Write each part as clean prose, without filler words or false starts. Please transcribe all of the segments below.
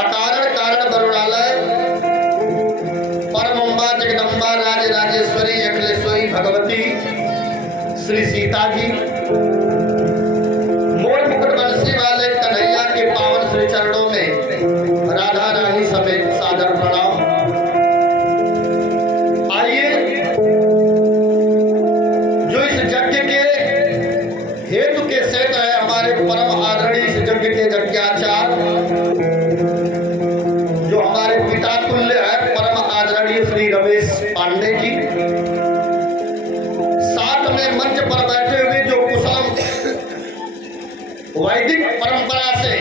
अकारण कारण वरुणालय परमंबा जगदम्बा राज राजेश्वरी अखिलेश्वरी भगवती श्री सीता जी मोर मुकुट बंसी वाले कन्हैया के पावन श्री चरणों में राधा रानी समेत सादर प्रणाम। आइए जो इस यज्ञ के हेतु के सेत है हमारे परम आदरणीय इस यज्ञ के यज्ञाचार्य जो हमारे पिता तुल्य है परम आदरणीय श्री रमेश पांडे जी, साथ में मंच पर बैठे हुए जो कुशलम वैदिक परंपरा से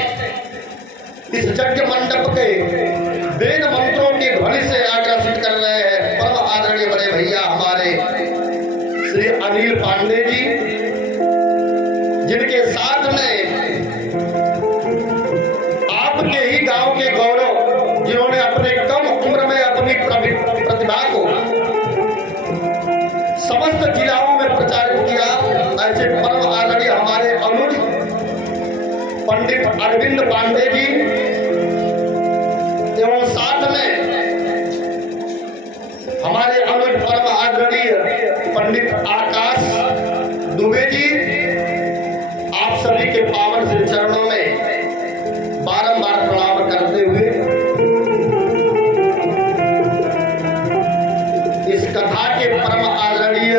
इस यज्ञ मंडप के वेद मंत्रों के ध्वनि से आकर्षित कर रहे हैं परम आदरणीय बड़े भैया हमारे श्री अनिल पांडे जी, जिनके साथ में आपके ही गांव के गौरव जिन्होंने अपने कम उम्र में अपनी प्रतिभा को समस्त जिलाओं में प्रचारित किया, ऐसे परम आदरणीय हमारे अनुज पंडित अरविंद पांडे जी एवं साथ में हमारे अनुज परम आदरणीय पंडित आकाश दुबे जी, आप सभी के पावन श्री चरणों में बारंबार प्रणाम करते हुए इस कथा के परम आदरणीय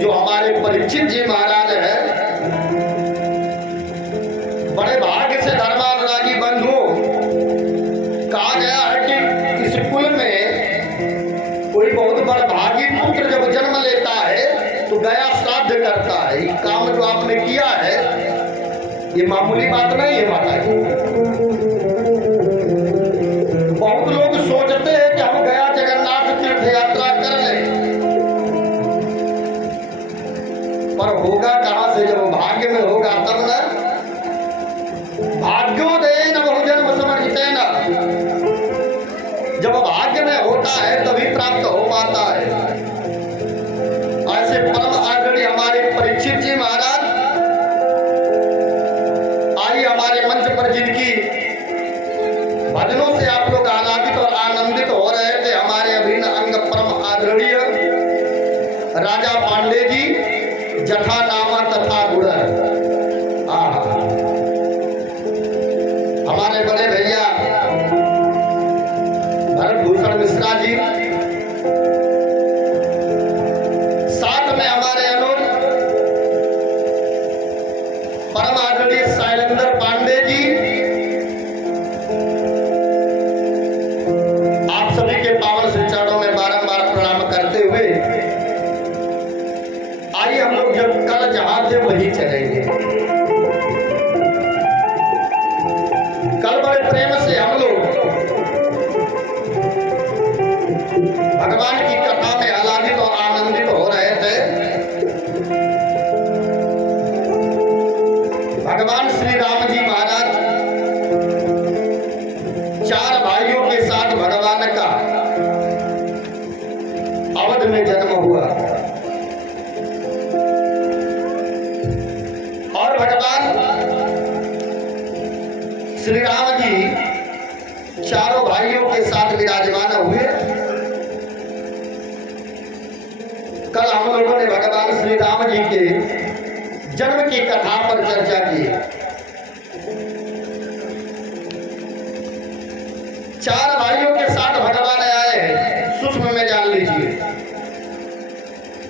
जो हमारे परीक्षित जी महाराज है, बड़े भाग्य से धर्मानुरागी बंधु, कहा गया है कि इस कुल में कोई बहुत बड़ा भागी पुत्र जब जन्म लेता है तो गया श्राद्ध करता है। ये काम जो आपने किया है ये मामूली बात नहीं है माता जी। बहुत लोग सोचते हैं कि हम गया जगन्नाथ तीर्थ यात्रा कर लें, पर होगा कहां से? जब भाग्य में होगा तब ना। भाग्योदयेन बहुजन्म समर्जितेन, जब भाग्य में होता है तभी प्राप्त हो पाता है। ऐसे परम आदरणीय हमारे परीक्षित जी महाराज, आइए हमारे मंच पर जिनकी भजनों से आप लोग आह्लादित और आनंदित हो रहे थे, हमारे अभिन्न अंग परम आदरणीय राजा पांडे जी, जथा नामा तथा गुण। हमारे बड़े भैया भरत भूषण मिश्रा जी, साथ में हमारे अनुज परम आदरणीय शैलेंद्र पांडे जी, आप सभी के पावन श्री चरणों में बारंबार प्रणाम करते हुए आइए हम लोग जब कल जहां थे वही चलेंगे। कल बड़े प्रेम से हम लोग भगवान की कथा में आह्लादित और आनंदित हो रहे थे। भगवान श्री राम जी महाराज 4 भाइयों के साथ भगवान का अवध में जन्म हुआ और भगवान श्री राम जी चारों भाइयों के साथ विराजमान हुए। कल हम लोगों ने भगवान श्री राम जी के जन्म की कथा पर चर्चा की। 4 भाइयों के साथ भगवान आए हैं, सूक्ष्म में जान लीजिए।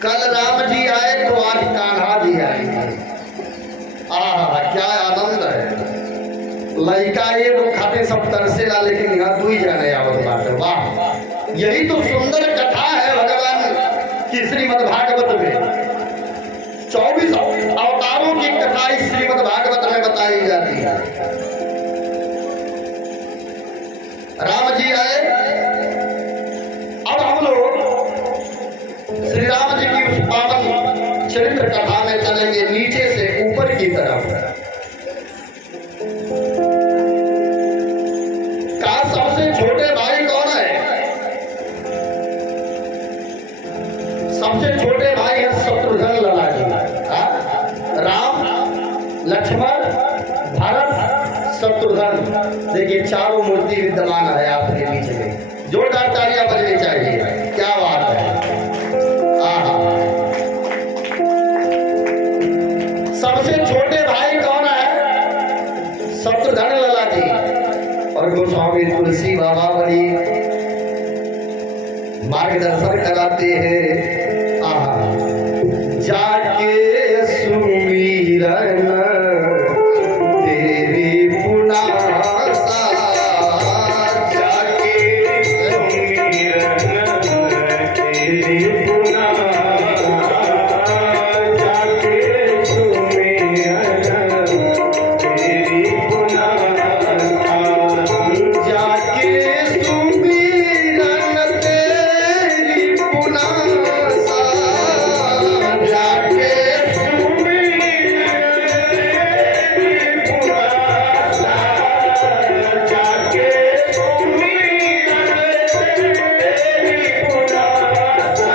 कल राम जी आए तो आज कान्हा जी आएंगे। क्या आनंद है। लड़का ये वो खाते सब तरसेला, लेकिन यहाँ 2 जाने आवत बात। वाह, यही तो सुंदर कथा है भगवान की श्रीमद् भागवत में। 24 अवतारों की कथा इस श्रीमद् भागवत में बताई जाती है। राम जी आए, अब हम लोग श्री राम जी की उस पावन चरित्र कथा में चलेंगे नीचे से ऊपर की तरफ। सबसे छोटे भाई कौन है? सबसे छोटे भाई है शत्रुघ्न लला जी। राम, लक्ष्मण, भरत, शत्रुघ्न। देखिए चारों मूर्ति विद्यमान है आपके बीच में। जोरदार तालियां बजनी चाहिए। क्या बात है। सबसे छोटे भाई कौन है? शत्रुघ्न लला जी। और गोस्वामी तुलसी बाबा बड़ी मार्गदर्शन कराते हैं। जाके सुमिरन तेरी पुनासा, जाके सुमिरन तेरी पुनासा, जाके सुमिरन तेरी पुनासा, जाके सुमिरन तेरी पुनासा, जाके सुमिरन तेरी पुनासा, जाके सुमिरन तेरी पुनासा।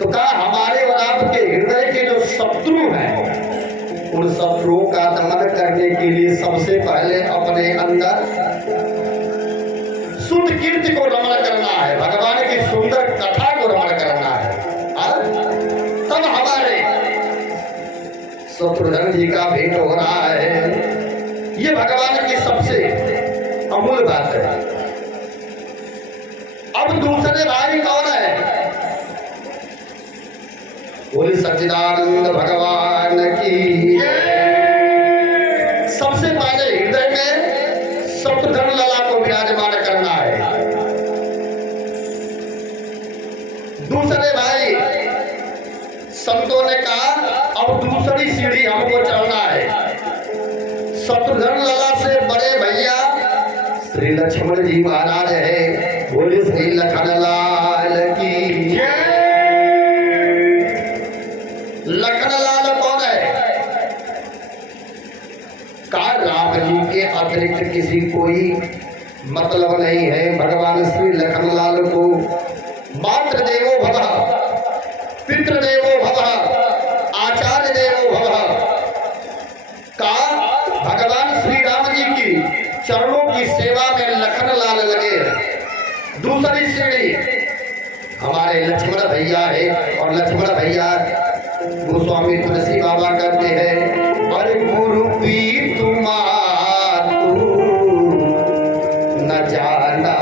तो कहा हमारे और आपके हृदय के जो शत्रु हैं, उन शत्रुओं का दमन करने के लिए सबसे पहले अपने अंदर शुद्ध कीर्ति को रमण करना है, भगवान की सुंदर कथा को रमण करना है। तब हमारे शत्रुघ्न जी का भेंट हो रहा है। ये भगवान की सबसे अमूल्य बात है। अब दूसरे भाई कौन है? बोले सच्चिदानंद भगवान की। सबसे पहले हृदय में शत्रुघ्न लला को विराजमान करना है। दूसरे भाई संतों ने कहा अब दूसरी सीढ़ी हमको चढ़ना है। शत्रुघ्न लला से बड़े भैया श्री लक्ष्मण जी महाराज है। बोले श्री लखन लाल की। लखन लाल कौन है? का राम जी के अतिरिक्त किसी कोई मतलब नहीं है। भगवान श्री लखन लाल को मातृ देवो भवः, पितृदेवो भवः, आचार्य देवो भवः का भगवान श्री राम जी की चरणों की सेवा में लखन लाल लगे। दूसरी सीढ़ी हमारे लक्ष्मण भैया है, और लक्ष्मण भैया गोस्वामी तुलसी बाबा कहते हैं, अरे गुरु पी तुम्हारू न जाना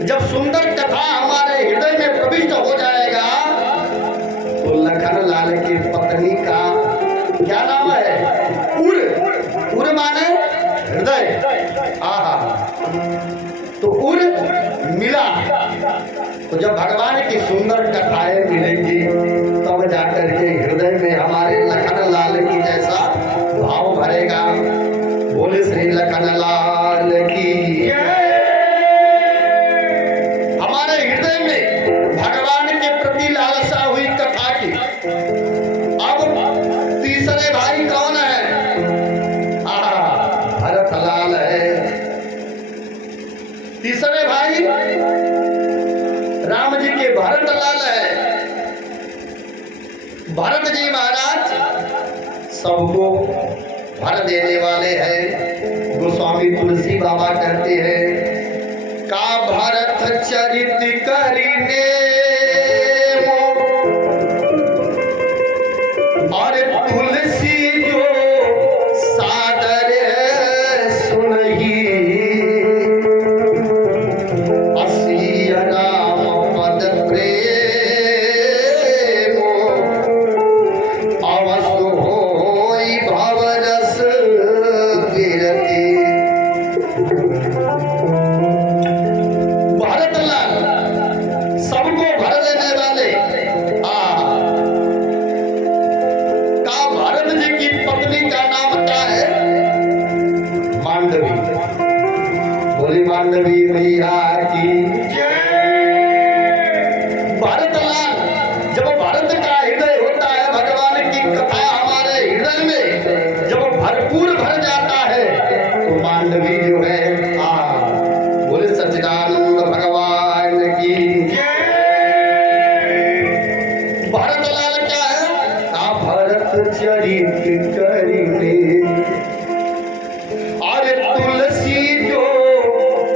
जब सुंदर कथा हमारे हृदय में प्रविष्ट हो जाएगा तो लखन लाल की पत्नी का क्या नाम है? उर। उर माने हृदय। आहा, तो उर मिला। तो जब भगवान की सुंदर कथाएं मिलेंगी तब जाकर के हृदय में हमारे लखन लाल की जैसा भाव भरेगा। बोले श्री लखन लाल की। हमारे हृदय में भगवान के प्रति लालसा हुई कथा की। अब तीसरे भाई कौन है? भरत लाल है। तीसरे भाई राम जी के भरत लाल है। भरत जी महाराज सबको भर देने वाले हैं। गोस्वामी तुलसी बाबा कहते हैं का भरत चरित करिने और तुलसी जो सादर सुनही असिय राम पद प्रेम अवसु होई भवरस गिरती। भरत लाल सबको भर देने वाले। का भरत जी की पत्नी का नाम क्या है? मांडवी। बोली मांडवी मैया की जय। भरत लाल जब भरत का हृदय होता है, भगवान की कथा हमारे हृदय में जब भरपूर भर जाता है तो मांडवी जो है बोले सच्चिदानंद भगवान की जय। भरत लाल क्या है? भरत चरित करिने और तुलसी जो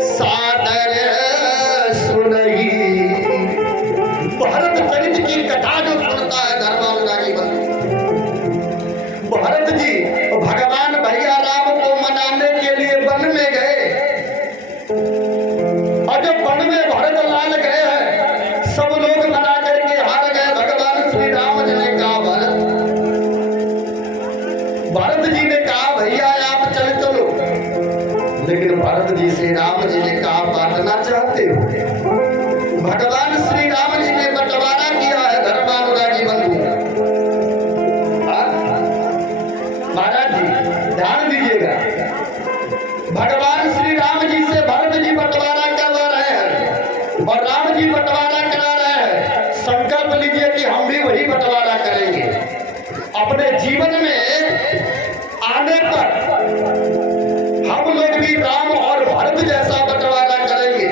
सादर सुनही। भरत चरित की कथा जो सुनता है धर्मानुरागी बन। भरत जी भगवान भैया राम को मनाने के लिए वन में गए और जब वन में भरत लाल गए हैं सब लोग मना करके हार गए। भगवान श्री राम जी ने कहा भरत जी ने कहा भैया आप चलो। लेकिन भरत जी से राम जी ने कहा बांटना चाहते हो? भगवान श्री राम जी ने बंटवारा किया है धर्मानुरागी बंधु। महाराज जी ध्यान दीजिएगा। भगवान श्री राम जी से भरत जी बंटवारा करवा रहे हैं और राम जी बंटवारा करा रहे हैं। संकल्प लीजिए कि हम भी वही बंटवारा करेंगे। अपने जीवन में आने पर हम लोग भी राम और भरत जैसा बंटवारा करेंगे।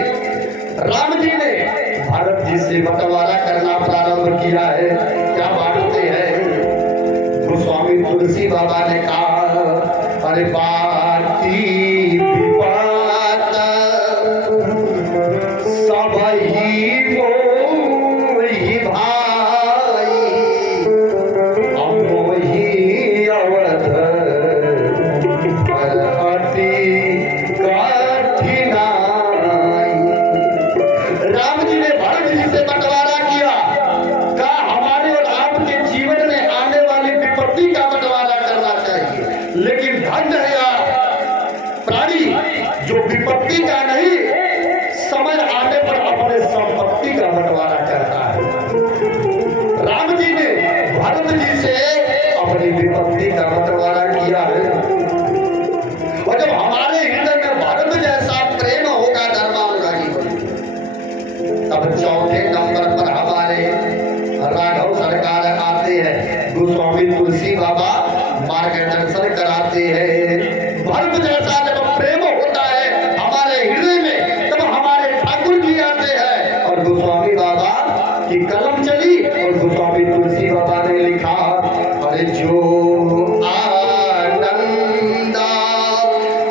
राम जी ने भरत जी से बंटवारा करना प्रारंभ किया है। क्या बांटते हैं? गोस्वामी तुलसी बाबा ने कहा अरे बाती विवाद सबही मोहि भाई अमोहि अवध अति कठिनाई। राम जी ने भरत जी से बंटवारा किया। कहा हमारे और आपके जीवन में आने वाली विपत्ति का बंटवारा करना चाहिए। लेकिन धन्य है प्राणी जो विपत्ति का नहीं समय आने पर अपने संपत्ति का बंटवारा करता है। राम जी ने भरत जी से अपनी विपत्ति का बंटवारा किया है। और जब हमारे हृदय में भरत जैसा प्रेम होगा धर्मानुरागी तब चौथे नंबर पर हमारे राघव सरकार आते हैं। गोस्वामी तुलसी बाबा मार्गदर्शन कराते हैं। भरत जैसा जब प्रेम होता है हमारे हृदय में तब हमारे ठाकुर जी आते हैं और गोस्वामी बाबा की कलम चली और गोस्वामी तुलसी बाबा ने लिखा अरे जो आनंदा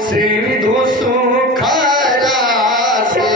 सिंधु सुखरा से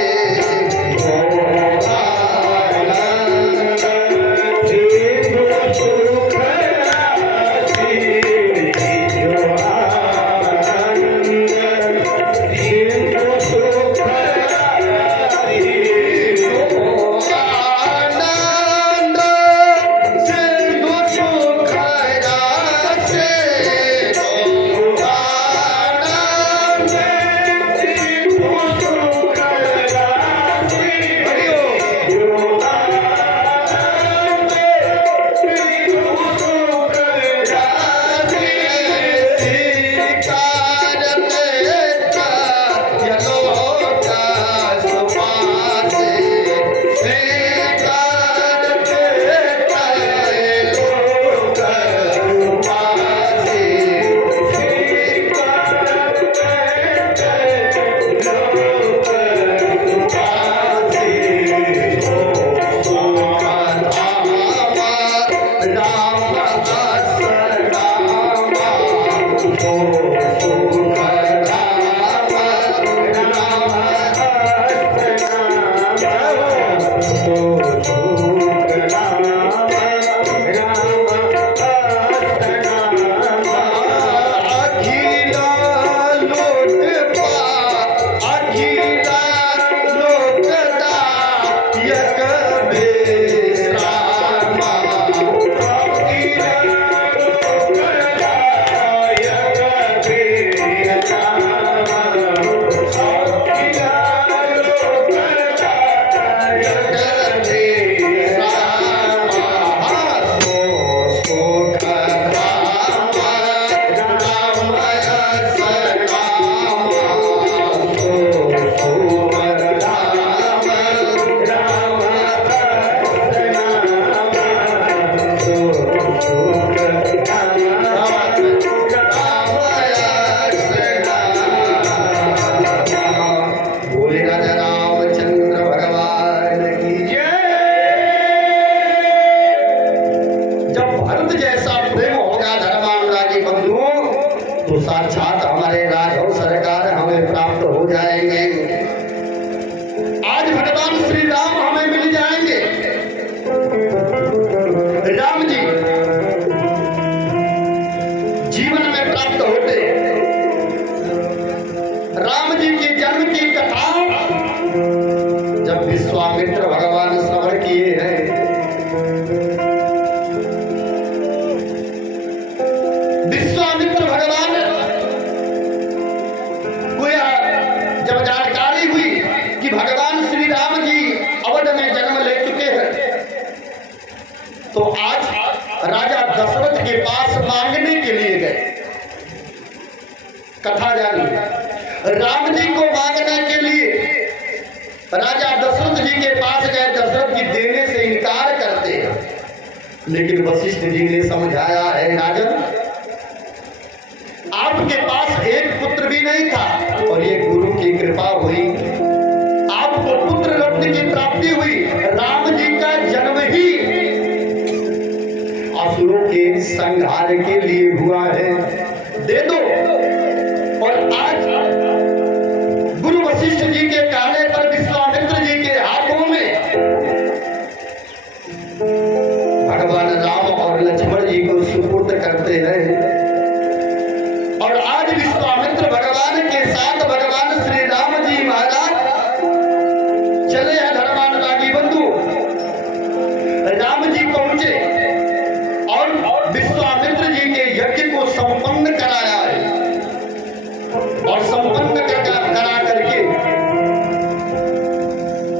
श्री राम हमें मिल जाएंगे। राम जी जीवन में प्राप्त होते, राम जी के जन्म की कथा जब विश्वामित्र भगवान श्रवण किए हैं, विश्वामित्र भगवान को जब जानकारी हुई कि भगवान श्री राम जी अवध में जन्म ले चुके हैं, तो आज राजा दशरथ के पास मांगने के लिए गए। कथा जानी, राम जी को मांगने के लिए राजा दशरथ जी के पास गए। दशरथ जी देने से इनकार करते हैं, लेकिन वशिष्ठ जी ने समझाया है, राजन आपके पास एक पुत्र भी नहीं था और ये गुरु की कृपा हुई, आपको पुत्र रत्न की प्राप्ति हुई। राम जी का जन्म ही असुरों के संहार के लिए हुआ है, दे दो। और आज गुरु वशिष्ठ जी के कहने पर विश्वामित्र जी के हाथों में भगवान राम और लक्ष्मण जी को सुपुर्द करते हैं। और आज विश्वामित्र भगवान के साथ भगवान श्री राम जी महाराज चले हैं धर्मानुरागी बंधु। राम जी पहुंचे और विश्वामित्र जी के यज्ञ को संपन्न कराया है, और संपन्न करा करके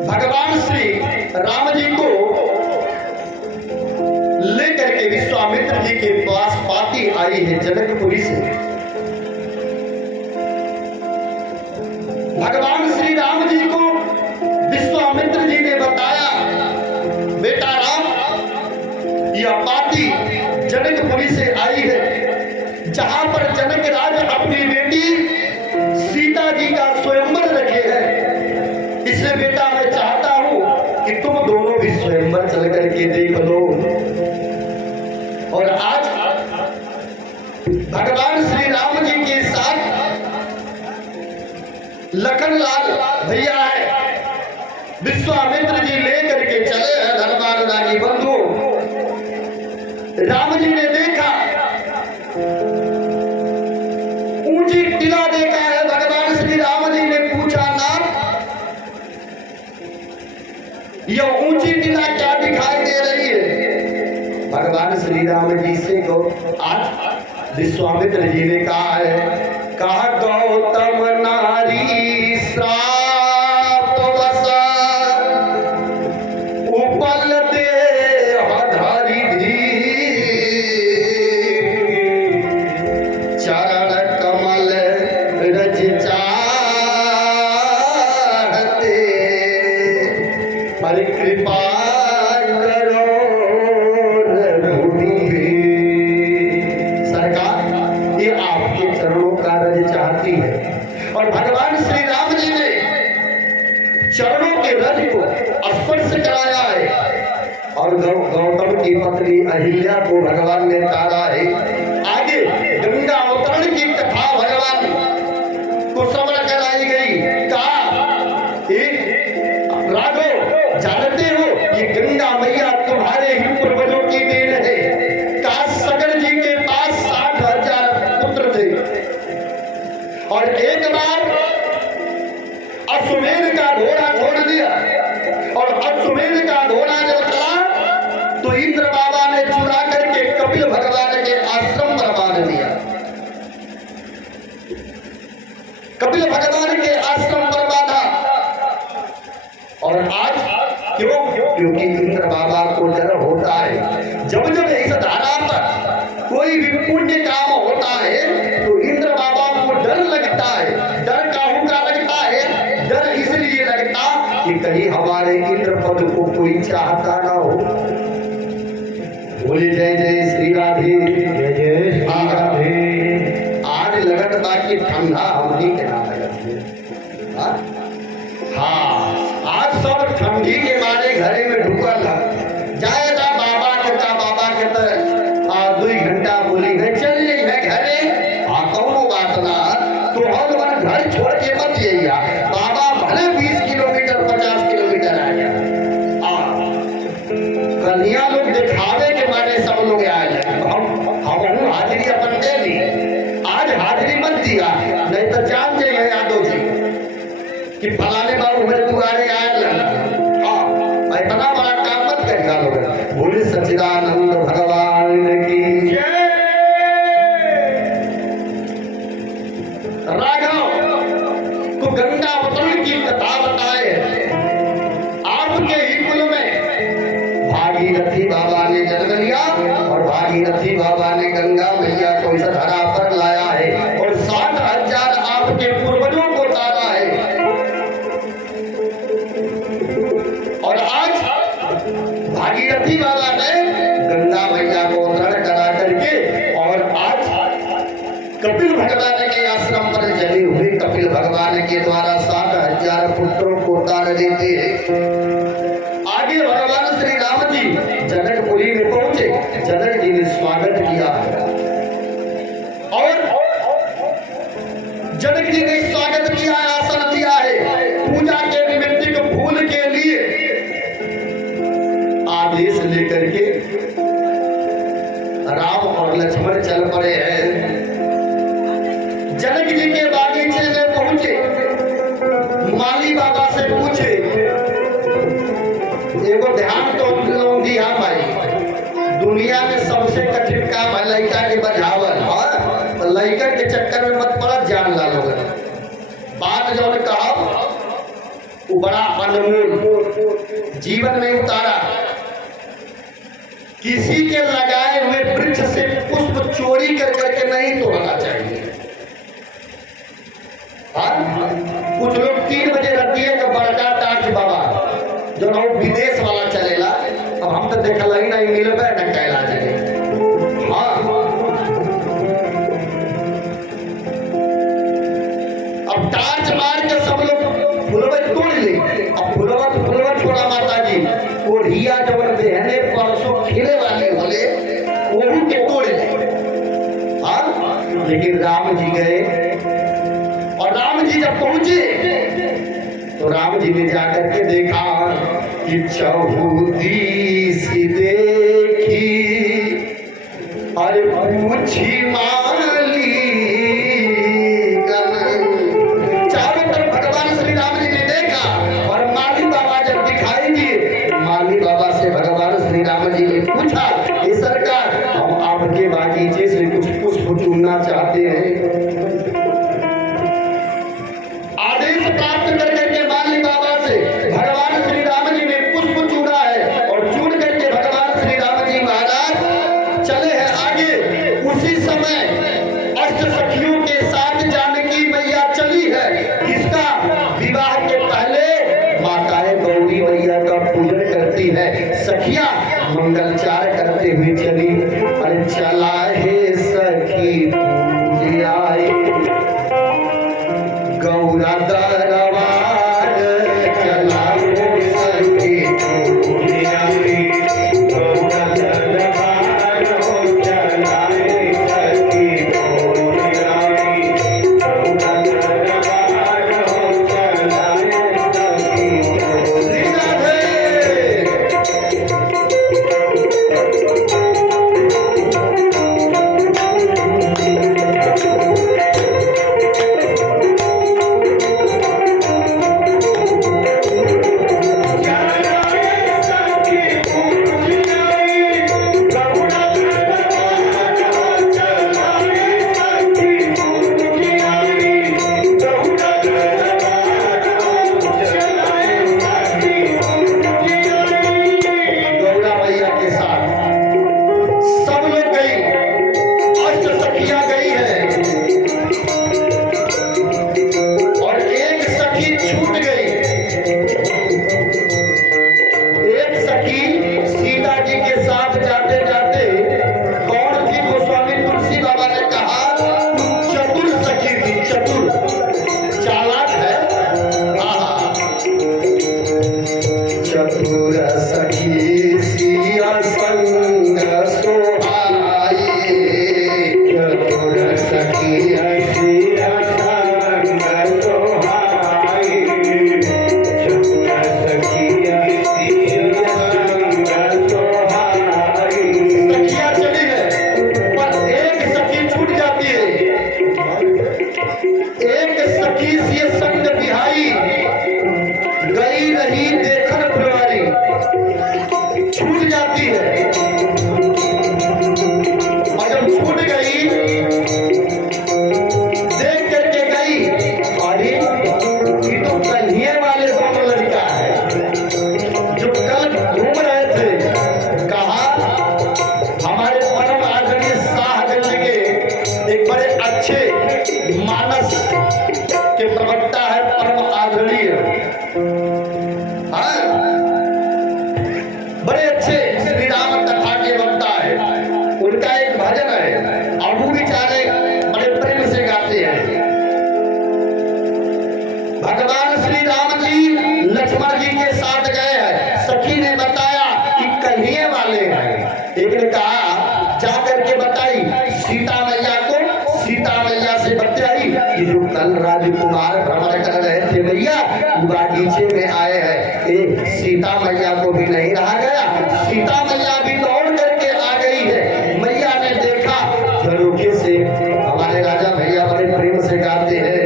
भगवान श्री राम जी को लेकर के विश्वामित्र जी के पास पाती आई है जनकपुरी से। भगवान श्री राम जी को विश्वामित्र जी ने बताया, बेटा राम, यह पाती जनकपुरी से आई है, जहां पर जनक राज अपनी बेटी सीता जी का स्वयंवर रखे हैं। इसलिए बेटा मैं चाहता हूं कि तुम दोनों भी स्वयंवर चल करके देख लो। और आज भगवान श्री राम जी के साथ लखनलाल भैया है, विश्वामित्र जी लेकर के चले हैं धर्मानुरागी बंधु। राम जी ने देखा, ऊंची टीला देखा है। भगवान श्री राम जी ने पूछा, नाथ यह ऊंची टीला क्या दिखाई दे रही है? भगवान श्री राम जी से को आज विश्वामित्र जी ने कहा है, कहा गौतम नारी श्राप वसा उपल देह धरि चरण कमल रज चाहते, पर कृपा करो रघुवीर। सरकार ये आपके चरणों का रज चाहती है। और भगवान श्री राम जी ने चरणों के रज को स्पर्श कराया है। और गौतम की पत्नी अहिल्या को भगवान ने तारा है। आगे गंगा अवतरण की कथा भगवान को श्रवण कराई गई। कहा, राघव जानते हो ये गंगा मैया तुम्हारे ही पूर्वजों की देन है। कहा, सगर जी के पास 60,000 पुत्र थे, और एक बार अश्वमेध का घोड़ा छोड़ दिया, और अश्वमेध का घोड़ा जब चला तो इंद्र बाबा ने चुरा करके कपिल भगवान के आश्रम पर बांध दिया। कपिल भगवान के आश्रम पर बांधा। और आज क्यों? क्योंकि इंद्र बाबा को डर होता है। जब जब इस धारा पर कोई भी पुण्य काम होता है तो इंद्र बाबा को डर लगता है। डर काहू का लगता है? डर इसलिए लगता कि कहीं हमारे इंद्र पद को कोई चाहता ना हो। बोले जय जय श्री राधे, जय जय श्री राधे। आज लगत बाकी ठंडा हमनी के ना लगत है। हाँ, आज सब ठंडी के मारे घरे में ढुकल है। जाएगा बाबा के का बाबा के तरह 2 घंटा बोली है, चल है घरे। हाँ, कौनो बात ना, तो हम घर छोड़ के मत जाइए। बाबा भले 20 किलोमीटर 50 किलोमीटर आ गया, भागीरथी बाबा ने गंगा मैया को इस धरा पर लाया है और 60,000 आपके पूर्वजों को तारा है। और आज भागीरथी बाबा ने गंगा मैया को अवतरण करा करके और आज कपिल भगवान के आश्रम पर जले हुए कपिल भगवान के द्वारा 60,000 पुत्रों को तार देते हैं। आगे भगवान श्री राम जी जनकपुरी में पहुंचे, जनक जी ने स्वागत किया और जनक जी ने स्वागत किया, आसन दिया है। पूजा के निमित्त फूल के लिए आदेश लेकर के राम और लक्ष्मण चल पड़े हैं। जनक जी के बागीचे में पहुंचे, माली बाबा से पूछे, एगो ध्यान तो दिया भाई, दुनिया में सबसे कठिन काम है लड़का के बजावन, तो लड़का के चक्कर में मत पड़ा, जान ला लोग। बात जो कहा वो बड़ा अनमोल जीवन में उतारा। किसी के लगाए हुए वृक्ष से पुष्प चोरी कर करके नहीं तोड़ना चाहिए। कुछ लोग 3 बजे रतिये का बड़का टाट बाबा जो ना विदेश वाला चलेला, अब हम तो देखल ही नहीं मिलबे न कैला जाए। हाँ, अब टार्च मार के सब लोग फुलवा तोड़ ली। अब फुलवा छोड़ा माता जी कोढ़िया जब बहने परसों खिले वाले बोले वो के तोड़ ले। हाँ, लेकिन राम जी गए और राम जी जब पहुंचे तो राम जी ने जाकर के देखा कि चहुदीस देखी और पूछी माली, चारों तरफ भगवान श्री राम जी ने देखा और माली बाबा जब दिखाई दिए, माली बाबा से भगवान श्री राम जी ने पूछा, हे सरकार, हम आपके बागीचे से कुछ पुष्प चुनना चाहते हैं। आदेश प्राप्त करके के माली बाबा से भगवान श्री राम जी ने पुष्प चुना है और चुन करके भगवान श्री राम जी महाराज चले हैं आगे। उसी समय अष्ट सखियों के साथ जानकी मैया चली है। इसका विवाह के पहले माताएं गौरी मैया का पूजन करती है। सखियां मंगलचार करते हुए चली, अरे चला है सखी पूजियाए गौरा दरबार, चला है सखी पूजियाए गौरा दरबार, चला है सखी पूजियाए गौरा दरबार, चला है सखी पूजियाए। परम ने बताया कि कन्हैया वाले हैं। एक ने कहा जा करके बताई सीता मैया को, सीता मैया से बताई कि जो कल राजकुमार भ्रमण कर रहे थे मैया बागीचे में आए हैं। सीता मैया को भी नहीं रहा गया, सीता मैया भी दौड़ करके आ गई है। मैया ने देखा झरोखे से, हमारे राजा भैया बड़े प्रेम से गाते हैं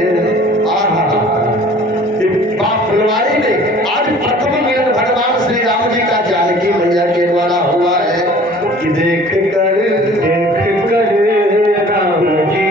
फुलवारी में आज प्रथम मिलन भगवान श्री राम जी का जानकी मैया के द्वारा हुआ है कि देख कर राम जी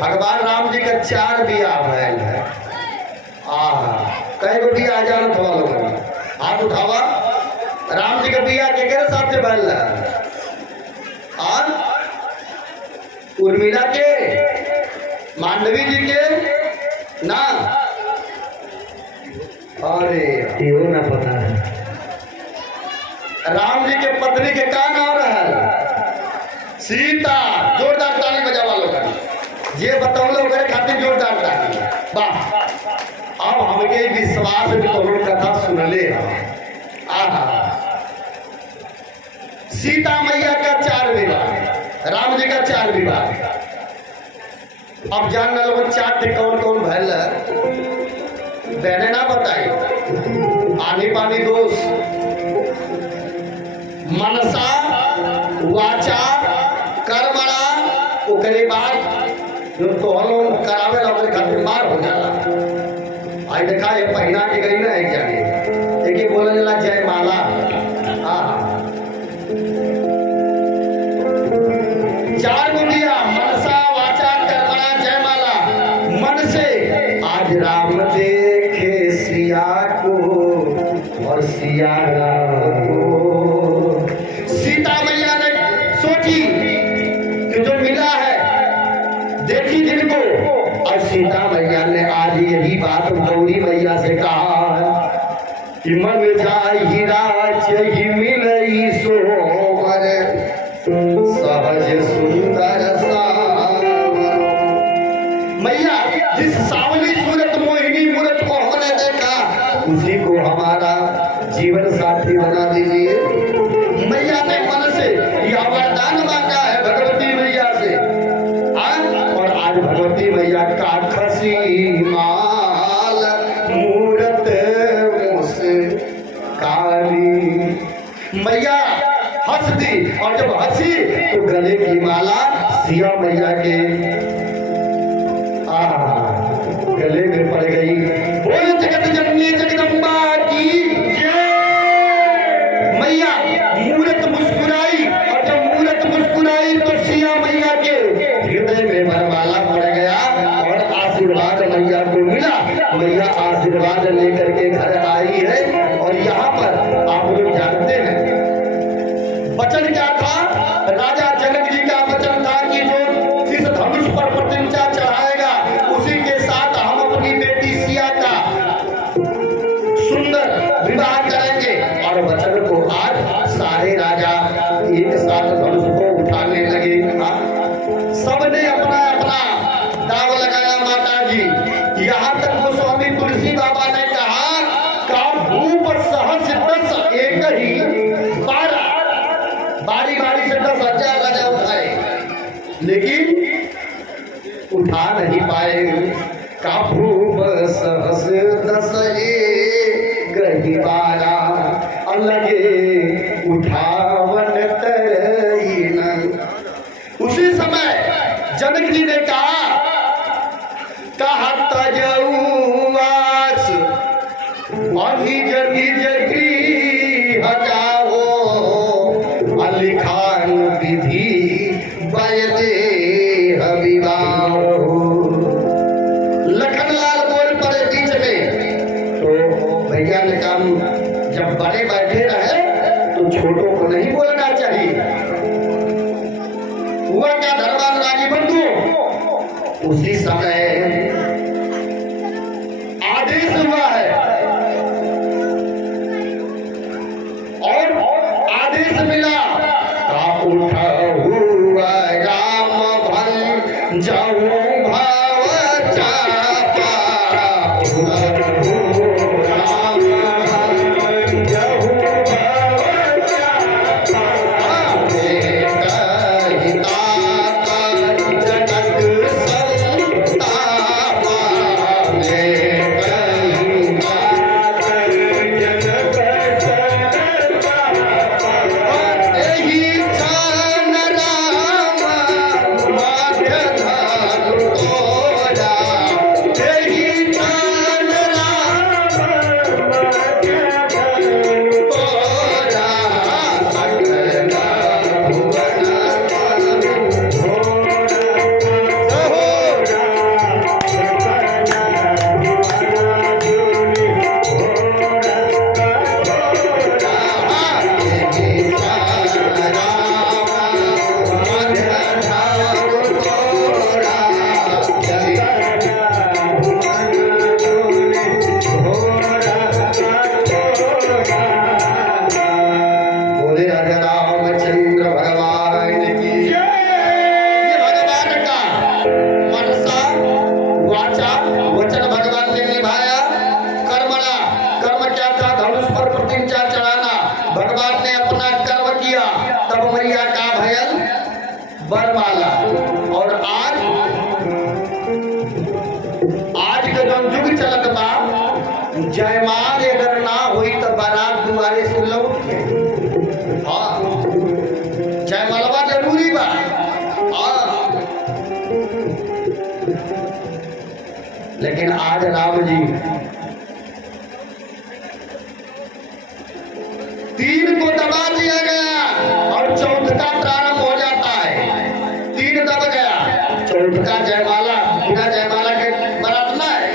भगवान राम जी का 4 बियाह भैल है। कई गो बियाह जानत हवा लोगन, हाथ उठावा। राम जी का बियाह केकरे साथ से भैल है? उर्मिला के, मांडवी जी के ना, अरे यो ना पता है। राम जी के पत्नी के का नाम रहा? सीता। जोरदार ताली बजावा लोगन, ये बतौले ओकरे खातिर जोरदार ताली। वाह, अब हमके विश्वास भी तो कथा सुनले। सीता मैया का 4 विवाह, राम जी का 4 विवाह। अब जान लोग 4 थे कौन कौन भैल बहने ना बताई। आनी पानी दोष, मनसा वाचा कर्मणा, ओकरे बाद जो तोहलो करावे ला ओकरे खातिर मार हो जाला। आई देखा ये पहिना के गई ना एक जाने, एक बोलने लगा जय माला। चार गुड़िया, मनसा वाचा कर्मणा जय माला। मन से आज राम देखे सिया को और सिया राम को। सीता मैया ने सोची कि जो मिला है देखी जिनको, और सीता मैया ने आज यही बात गौरी मैया से कहा कि मन जाहि राज्य ही मिलई सोवर सहज सुंदर सावर। मैया जिस सावली सूरत मोहिनी मूरत को हमने देखा उसी को हमारा जीवन साथी बना दीजिए। मैया ने मन से यह वरदान मांगा है भगवती मैया से। और आज भगवती मैया का खसी माल मूरत मुस्कानी। मैया हंस दी, और जब हंसी तो गले की माला सिया मैया के गले में पड़ गई। बोल जगत जननी जगदम्बा की जय। मैया मूरत मुस्कुराई, और जब मूरत मुस्कुराई तो सिया मैया के हृदय में वरमाला पड़ गया और आशीर्वाद मैया को मिला। मैया आशीर्वाद लेकर के घर आई है। और यहाँ पर आप लोग जानते हैं वचन क्या था? राजा जनक जी का वचन था कि जो इस धनुष पर प्रतिज्ञा चढ़ाएगा उसी के साथ हम अपनी बेटी सिया का सुंदर विवाह करेंगे। और वचन को आज सारे राजा एक साथ धनुष को उठाने लगे। सबने अपना अपना दाव लगाया माता जी। यहाँ तक गोस्वामी तुलसी बाबा ने कहा का भूप सहस 10 एक ही 12 बारी बारी से 10,000 राजा उठाए, लेकिन उठा नहीं पाए। का भूप सहस 10 एक ही 12 अलगे उठावन तरईन। उसी समय जनक जी ने कहा तजउआस निज निज गृह जाओ लिखान विधि बयदे विवाह। लखनलाल बोल पड़े बीच में। तो भैया ने कहा जब बड़े बैठे रहे तो छोटों को नहीं बोलना चाहिए। हुआ क्या धर्मान राजी बंधु? उसी समय आदेश हुआ है और आदेश मिला का उठा हुआ राम भन जाऊं भाव चापा। वरमाला। और आज के जो युग चलत बा जयमाल अगर ना हुई तो बारात दुआरे से लौट के। हाँ जयमालवा जरूरी बा। हाँ लेकिन आज राम जी 3 को दबा दिया गया और 4th का प्रारंभ हो जाता है। 3 दब गया, 4th का जयमाला बिना जयमाला के बारात ना है।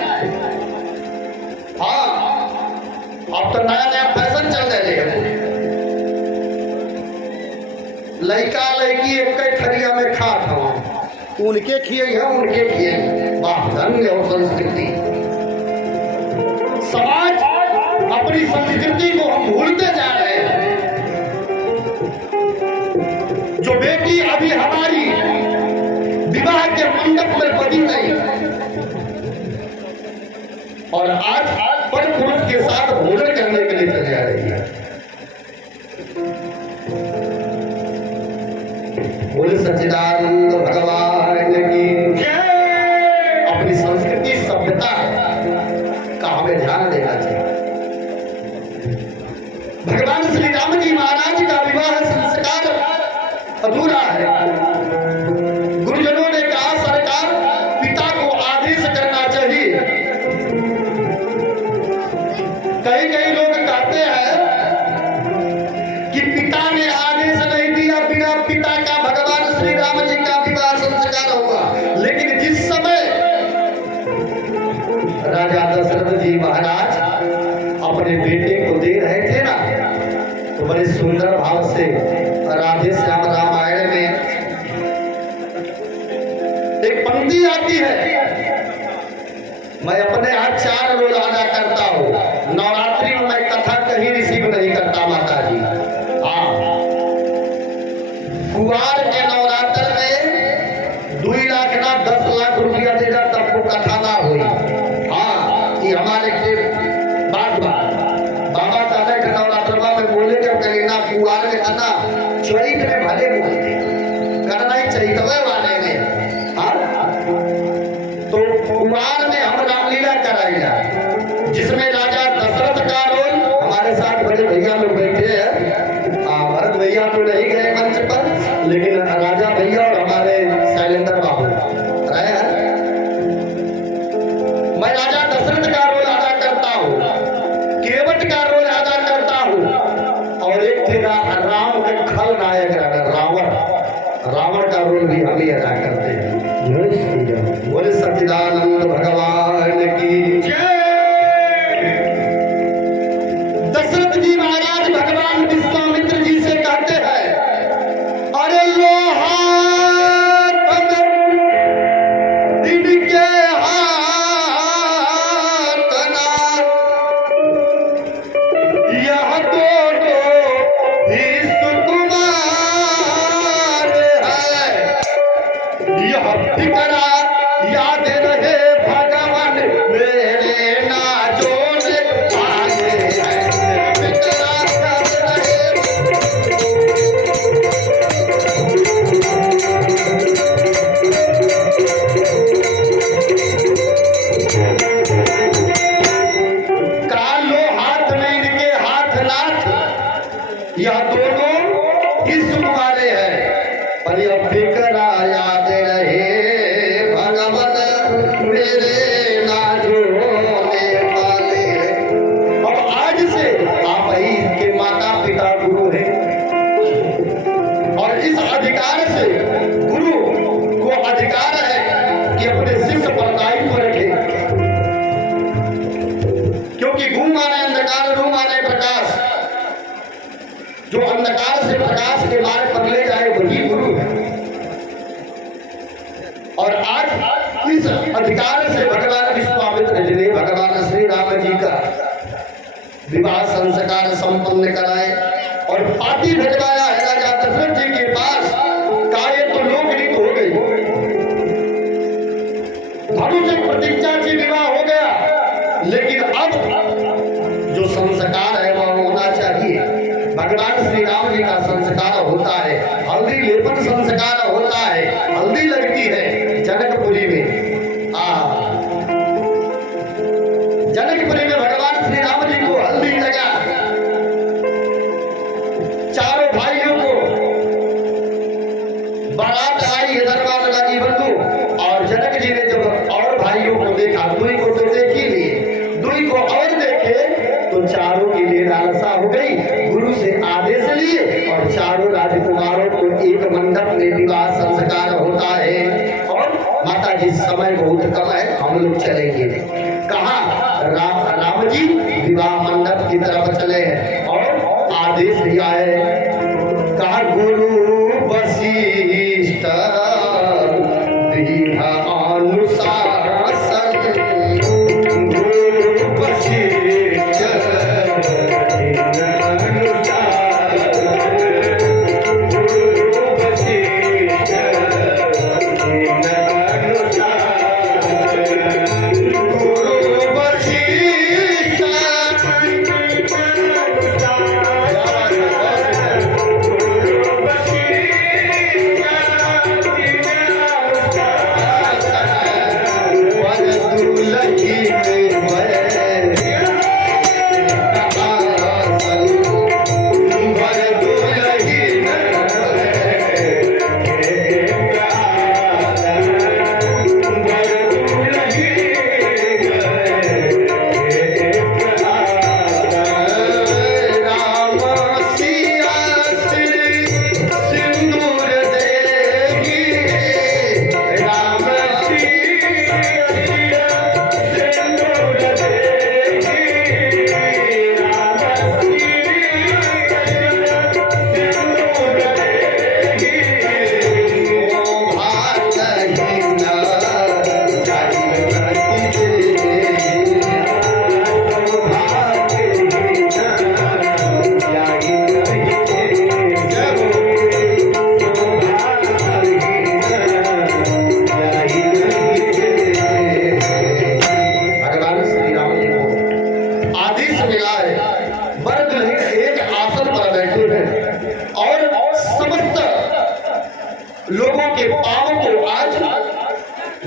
हाँ अब तो नया नया फैशन चल गए। लड़का लड़की एक थरिया में खात हो, उनके खिए है उनके खिए। वाह धन्य हो संस्कृति। समाज अपनी संस्कृति को हम भूलते जा रहे हैं। जो बेटी अभी हमारी विवाह के मंडप में बनी नहीं और आज पर पुरुष के साथ भोजन करने के लिए चली आ रही है। बोले सच्चिदानंद भगवान की अपनी संस्कृति सभ्यता का हमें ध्यान देना चाहिए। भगवान श्री राम जी महाराज का विवाह संस्कार अधूरा है। गुरुजनों ने कहा सरकार पिता को आदेश करना चाहिए पंक्ति आती है, मैं अपने यहाँ 4 रोज अदा करता हूँ। नवरात्रि में मैं कथा कहीं रिसीव नहीं करता माता जी। हाँ, कुवार के नवरात्र में 2 लाख ना 10 लाख रुपया देगा तब को कथा ना हुई। हाँ, ये हमारे के बात बाबा कहते थे नवरात्र में बोले जब करीना कुवार में कहना चैत में भले बोलते करना ही चैतवे वाले में। हाँ, तो कुवार में हम रामलीला कराएगा जिसमें राजा दशरथ का रोल हमारे साथ बड़े भैया लोग बैठे हैं। भरत भैया तो नहीं गए मंच पर, लेकिन राजा भैया और हमारे शैलेंद्र बाबू रहे हैं। मैं राजा दशरथ का रोल अदा करता हूँ, केवट का रोल अदा करता हूँ, और एक थे राम के खलनायक रावण का रोल भी हम ही अदा करते हैं। बोले सच्चिदानंद भगवान की जय। दशरथ जी महाराज भगवान विश्वामित्र जी से कहते हैं, अरे लोहा इनके हाथ ना, यह दोनों ही सुकुमार है, यह फिकरा याद रहे भगवान मेरे नाजोन आगे है, फिकरा याद रहे। कालो हाथ में इनके हाथ नाथ, यह दोनों ही सुकुमारे हैं, पर यह फिकरा याद रहे भगवान मेरे नाजोने वाले। अब आज से आप ही के माता पिता गुरु हैं, और इस अधिकार से गुरु को अधिकार है कि अपने शिष्य पर दायित्व रखे, क्योंकि गुरु माने अंधकार, रू माने प्रकाश। जो अंधकार से प्रकाश के मार्ग पर ले जाए वही गुरु है। और आज इस अधिकार से भगवान विश्वामित्र जी ने भगवान श्री राम जी का विवाह संस्कार संपन्न कराए और पाती भिजवाया है राजा दशरथ जी के पास। काये तो लोकरीत हो गई, धनुष से प्रतिज्ञा से विवाह हो गया, लेकिन अब जो संस्कार है वह होना चाहिए। भगवान श्री राम जी का संस्कार होता है, हल्दी लेपन संस्कार होता है, हल्दी लगती है जनकपुरी में। जनकपुरी में भगवान श्री राम जी को हल्दी लगा, चारों भाइयों को बारात आई, दरबार लगी बंधु, और जनक जी ने जब और भाइयों को देखा, दुई को तो देख ही लिए, दुई को और देखे तो चारों के लिए लालसा हो गई। गुरु से आदेश लिए और चारों राजकुमारों को एक मंडप में विवाह संस्कार होता है। और माता जी समय बहुत कम है, हम लोग चलेंगे। कहा राम जी विवाह मंडप की तरफ चले हैं और आदेश दिया है। कहा गुरु वशिष्ठ दीर्घ अनुशासन, गुरु वशिष्ठ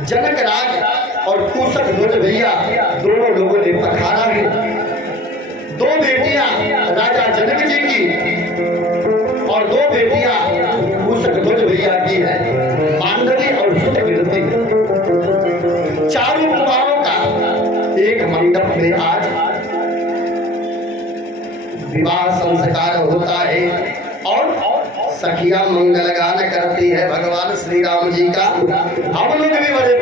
जनक राज और कुशक ध्वज भैया दोनों लोगों ने पखारा है। दो बेटियां राजा जनक जी की और दो बेटियां कुशक ध्वज भैया की है, मांडवी और सुतकीर्ति। चारों कुमारों का एक मंडप में आज विवाह संस्कार होता है और सखिया मंगल गान करती है भगवान श्री राम जी का। हम लोग भी बड़े